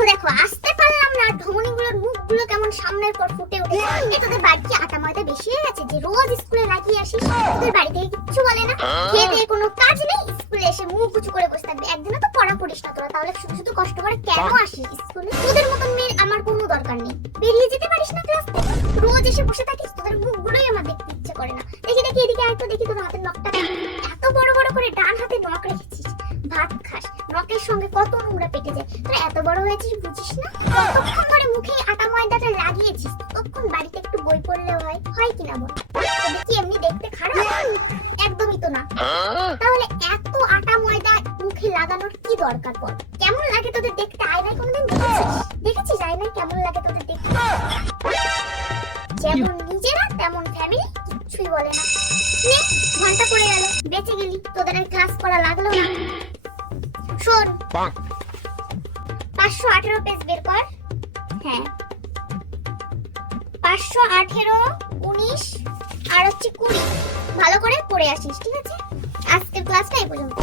দেখো দেখো আসতে পারলাম না, ধমনীগুলোর মুখগুলো কেমন সামনের পর ফুটে উঠে। এ তোদের বাড়ি কি আটা ময়দা বেশি হয়ে গেছে যে রোজ স্কুলে লাগিয়ে আসিস? তোদের বাড়ি থেকে কিচ্ছু বলে না? খেয়ে দিয়ে কোনো কাজ নেই, স্কুলে এসে মুখ উঁচু করে বসে থাকবি। একদিনও তো পড়া পড়িস না তোরা, তাহলে শুধু শুধু কষ্ট করে কেন আসিস স্কুলে? তোদের মতন মেয়ের আমার কোনো দরকার নেই, বেরিয়ে যেতে পারিস না ক্লাস থেকে? রোজ এসে বসে থাকিস, তোদের মুখগুলোই আমার দেখতে ইচ্ছে করে না। দেখি দেখি এদিকে আয় তো দেখি তোর হাতের নখটা এত বড় বড় করে ডান হাতে নখ রেখেছিস, ভাত খাস, নখের সঙ্গে কত নোংরা পেটে যায়। তোরা এত বড় হয়েছিস বুঝিস না? কতক্ষণ ধরে মুখে আটা ময়দাটা লাগিয়েছিস, ততক্ষণ বাড়িতে একটু বই পড়লে হয় কিনা বল? তোদের কি এমনি দেখতে খারাপ? একদমই তো না। তাহলে এত আটা ময়দা মুখে লাগানোর কি দরকার বল? কেমন লাগে তোদের দেখতে? আয়নায় কোনোদিন দেখেছিস আয়নায় কেমন লাগে তোদের দেখতে? যেমন নিজেরা তেমন ফ্যামিলি, কিছুই বলে না। নে ঘন্টা পড়ে গেল, বেঁচে গেলি, তোদের আর ক্লাস করা লাগলো না। শোন, 518 পেজ বের কর। হ্যাঁ 518, 19 আর হচ্ছে 20 ভালো করে পড়ে আসিস, ঠিক আছে? আজকের ক্লাসটা এই পর্যন্ত।